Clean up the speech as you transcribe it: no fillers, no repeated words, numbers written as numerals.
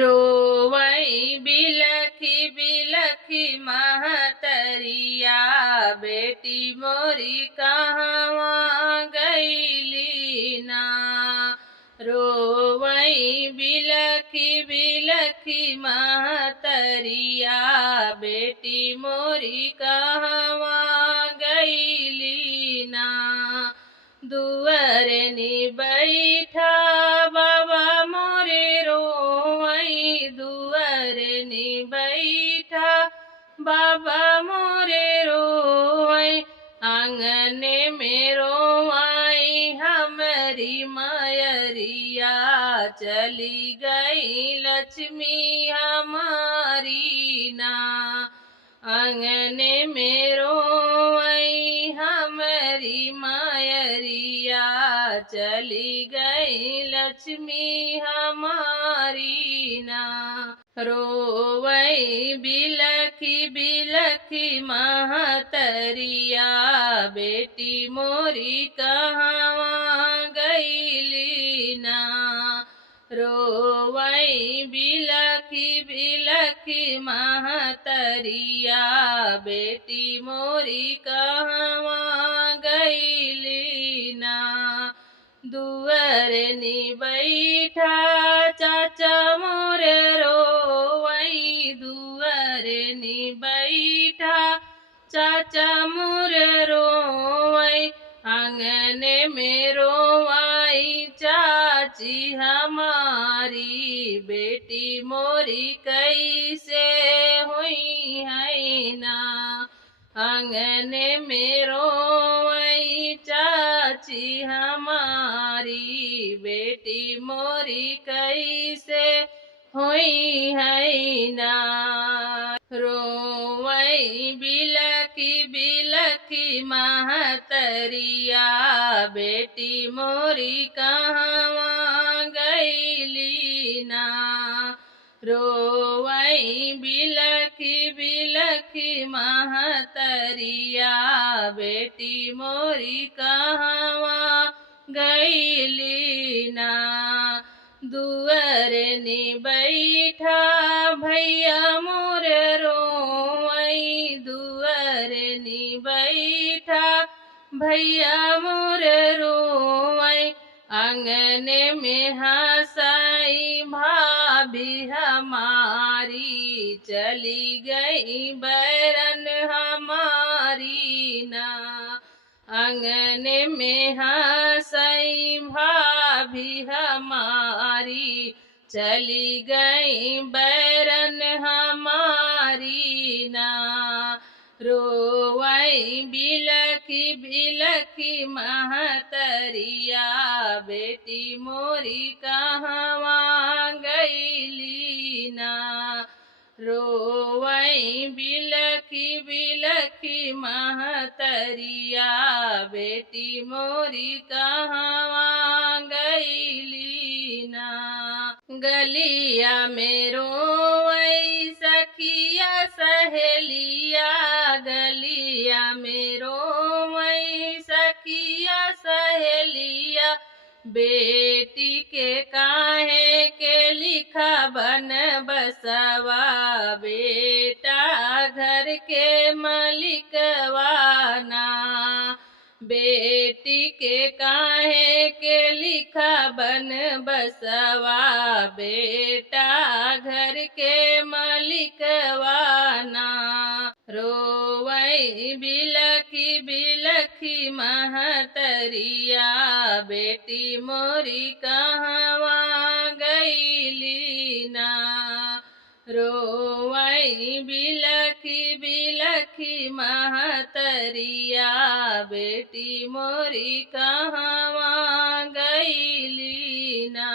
रोवई बिलखी बिलखी महतरिया बेटी मोरी कहवा गईली ना। रोवई बिलखी बिलखी महतरिया बेटी मोरी कहवा गईली ना। दुअरे नि बैठा बाबा मोरे रोवई दुअरे नि बैठा बाबा मोरे रोवई आंगने में रोवई हमारी मयरिया चली गई लक्ष्मी हमारी ना। आंगने में रोवई हमारी मयरिया चली गई लक्ष्मी हमारी ना। रोवई बिलखी बिलखी महतरिया बेटी मोरी कहवा गईली ना। रोवई बिलखी बिलखी महतरिया बेटी मोरी कहवा गईली ना। दुअरे नि बैठा चाचा मोरे रोवई दुअरे नि बैठा चाचा मोरे रोवई आंगने में रोवई चाची हमारी बेटी मोरी कैसे हुई है ना। आंगने में रोवई चाची हमारी बेटी मोरी कैसे हुई है ना। रोवई बिलखी बिलखी महतरिया बेटी मोरी कहवा गईली ना। रोवई बिलखी बिलखी महतरिया बेटी मोरी कहवा गईली ना। दुअरे नि बैठा भैया मोर रोवई दुअरे नि बैठा भैया मोर रोवई आंगने में हंसाई भाभी हमारी चली गई बैरन हमारी ना। आंगने में हंसाई भाभी हमारी चली गई बैरन हमारी ना। रोवई बिलखी बिलखी महतरिया बेटी मोरी कहवा गईली ना। रोवई बिलखी बिलखी महतरिया बेटी मोरी कहवा गईली ना। गलिया में रोवई सखिया सहेलिया गलिया में रोवई सखिया सहेलिया बेटी के काहे के लिखा बन बसवा बेटा घर के मलिकवा ना। बेटी के काहे के लिखा बन बसवा बेटा घर के मलिकवा ना। रोवई बिलखी बिलखी महतरिया बेटी मोरी कहवा गईली ना। रोवई बिलखी बिलखी महतरिया बेटी मोरी कहवा गईली ना।